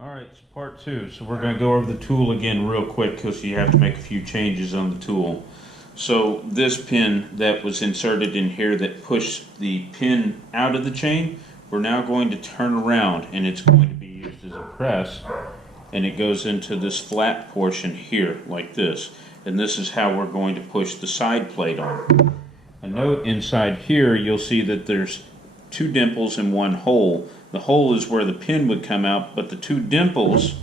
Alright, it's part two. So we're going to go over the tool again real quick because you have to make a few changes on the tool. So this pin that was inserted in here that pushed the pin out of the chain, we're now going to turn around and it's going to be used as a press, and it goes into this flat portion here like this. And this is how we're going to push the side plate on. A note inside here, you'll see that there's two dimples and one hole. The hole is where the pin would come out, but the two dimples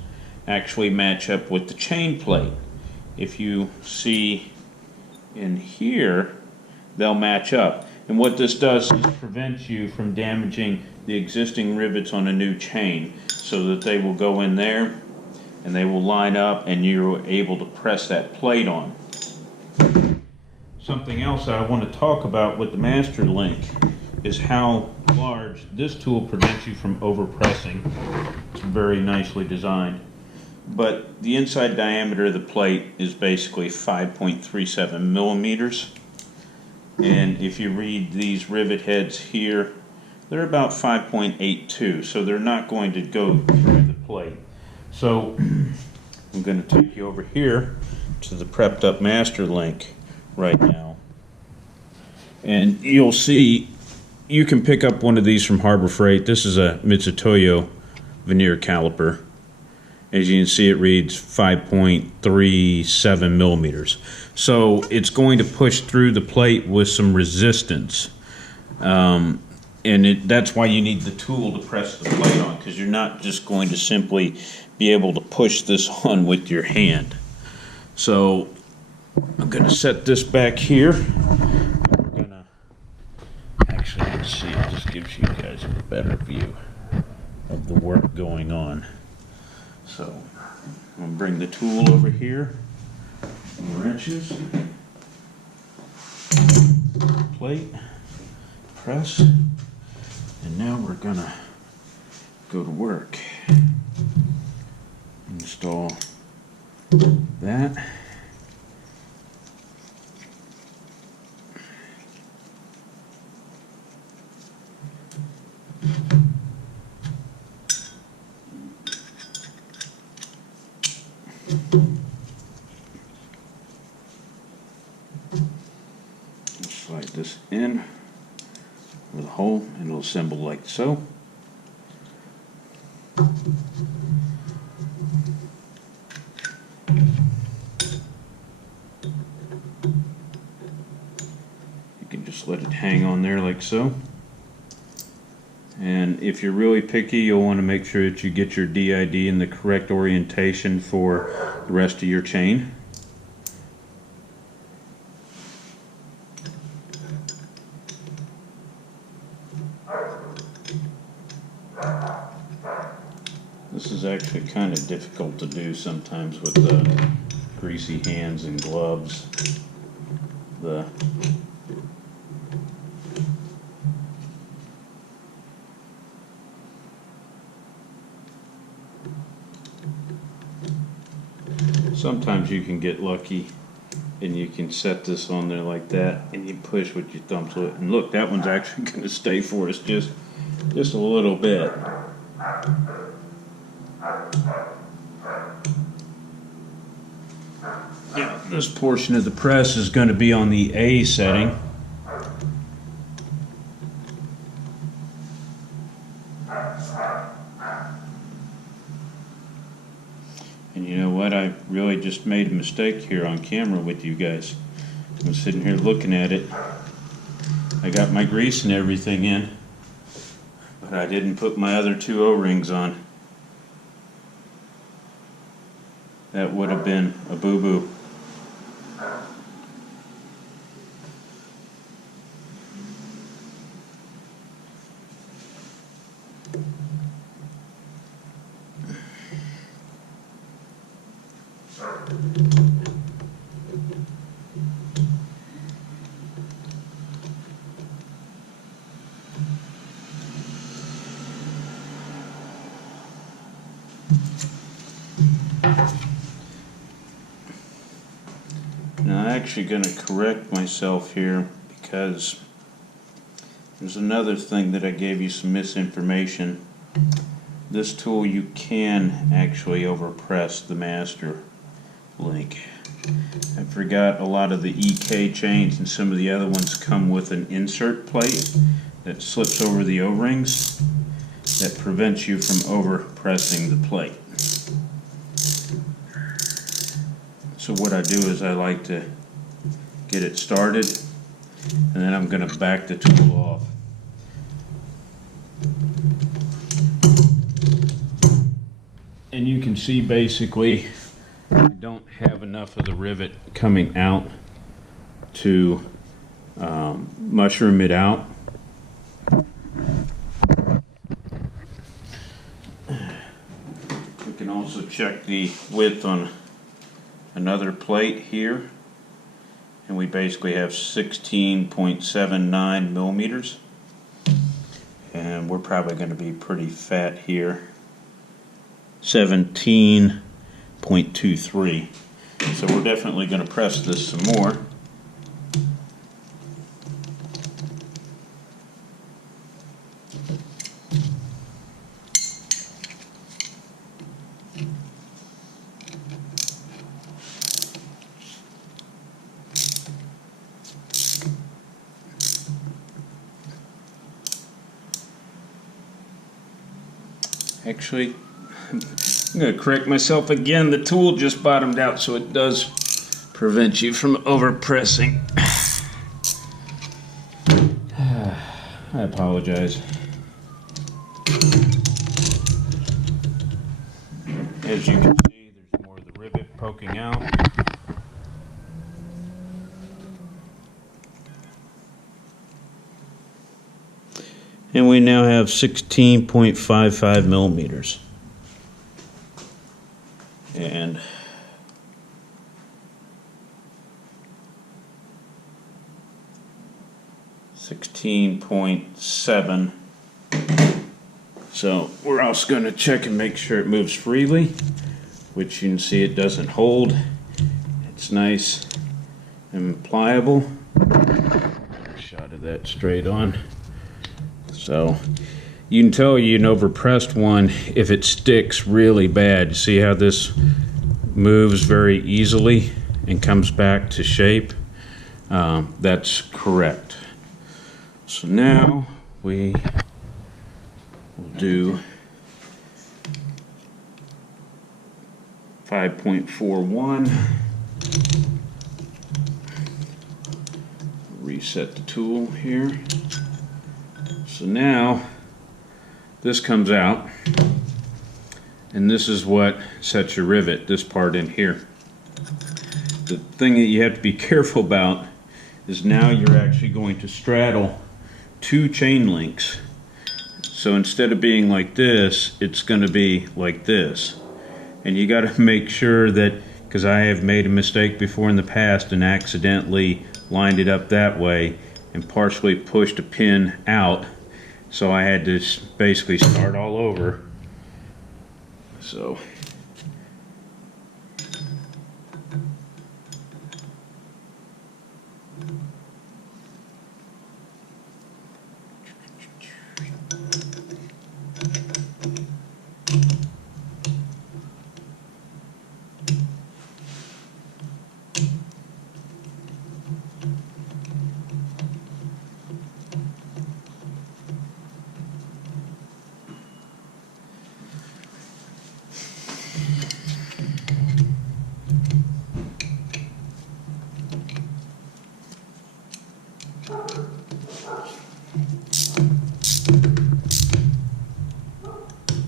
actually match up with the chain plate. If you see in here, they'll match up. And what this does is prevent you from damaging the existing rivets on a new chain, so that they will go in there and they will line up and you're able to press that plate on. Something else I want to talk about with the master link is how large this tool prevents you from overpressing. It's very nicely designed. But the inside diameter of the plate is basically 5.37 millimeters. And if you read these rivet heads here, they're about 5.82, so they're not going to go through the plate. So I'm going to take you over here to the prepped up master link right now. And you'll see you can pick up one of these from Harbor Freight. This is a Mitsutoyo veneer caliper. As you can see, it reads 5.37 millimeters. So it's going to push through the plate with some resistance. And that's why you need the tool to press the plate on, because you're not just going to simply be able to push this on with your hand. So I'm going to set this back here. Actually, let's see, it just gives you guys a better view of the work going on. So I'm going to bring the tool over here, wrenches, plate, press, and now we're going to go to work. Install that. Slide this in with a hole and it'll assemble like so. You can just let it hang on there like so. And if you're really picky, you'll want to make sure that you get your DID in the correct orientation for the rest of your chain. This is actually kind of difficult to do sometimes with the greasy hands and gloves. Sometimes you can get lucky and you can set this on there like that and you push with your thumb to it. And look, that one's actually going to stay for us just a little bit. Yeah, this portion of the press is going to be on the A setting. And you know what? I really just made a mistake here on camera with you guys. I'm sitting here looking at it. I got my grease and everything in, but I didn't put my other two O-rings on. That would have been a boo-boo. Now I'm actually going to correct myself here because there's another thing that I gave you some misinformation. this tool you can actually overpress the master link. I forgot a lot of the EK chains and some of the other ones come with an insert plate that slips over the O-rings that prevents you from overpressing the plate. So what I do is I like to get it started, and then I'm going to back the tool off. And you can see basically I don't have enough of the rivet coming out to mushroom it out. We can also check the width on another plate here, and we basically have 16.79 millimeters, and we're probably going to be pretty fat here, 17.23. So we're definitely going to press this some more. Actually, I'm going to correct myself again. The tool just bottomed out, so it does prevent you from overpressing. I apologize. As you can see, there's more of the rivet poking out. And we now have 16.55 millimeters. And .7. So we're also going to check and make sure it moves freely, which you can see it doesn't hold. It's nice and pliable. Shot of that straight on. So you can tell you an overpressed one if it sticks really bad. See how this moves very easily and comes back to shape? That's correct. So now we will do 5.41. Reset the tool here. So now this comes out, and this is what sets your rivet, this part in here. The thing that you have to be careful about is now you're actually going to straddle two chain links. So instead of being like this, it's going to be like this. And you got to make sure that, because I have made a mistake before in the past and accidentally lined it up that way and partially pushed a pin out. So I had to basically start all over. So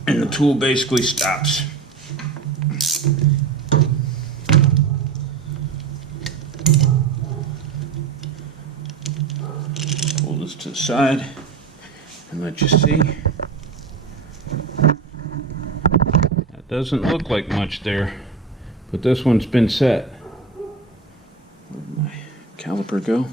and the tool basically stops. Pull this to the side and let you see. That doesn't look like much there, but this one's been set. Where'd my caliper go?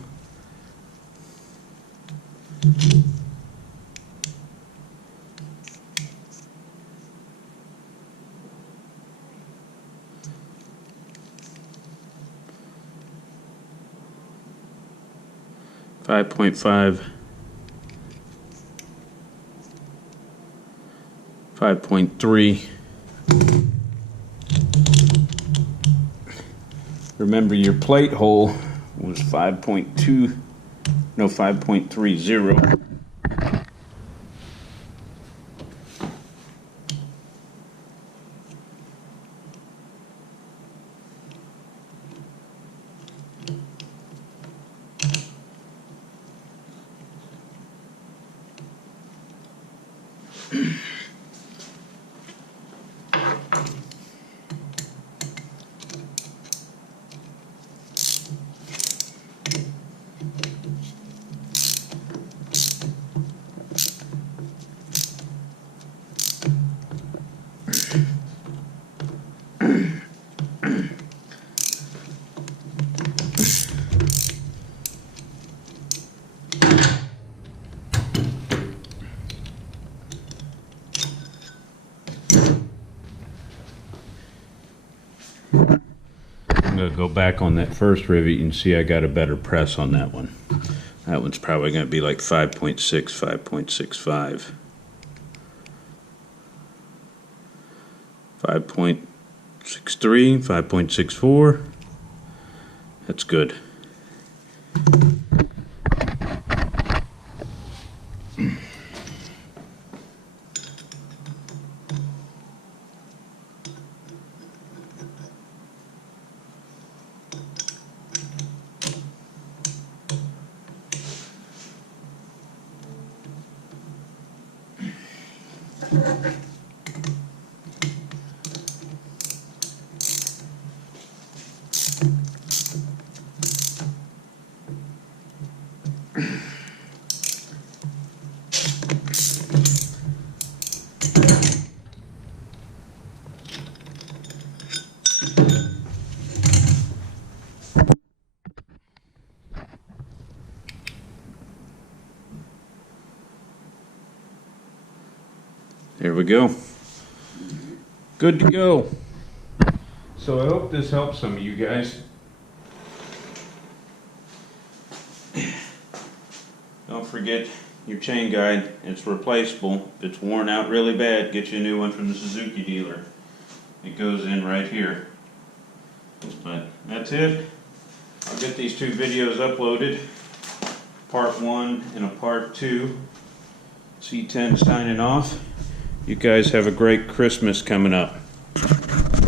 5.3. Remember your plate hole was 5.2, no 5.30. I'm going to go back on that first rivet and see I got a better press on that one. That one's probably going to be like 5.6, 5.65. 5.63, 5.64. That's good. There we go. Good to go. So I hope this helps some of you guys. Don't forget your chain guide. It's replaceable. If it's worn out really bad, get you a new one from the Suzuki dealer. It goes in right here. But that's it. I'll get these two videos uploaded. Part 1 and a part 2. C10 signing off. You guys have a great Christmas coming up.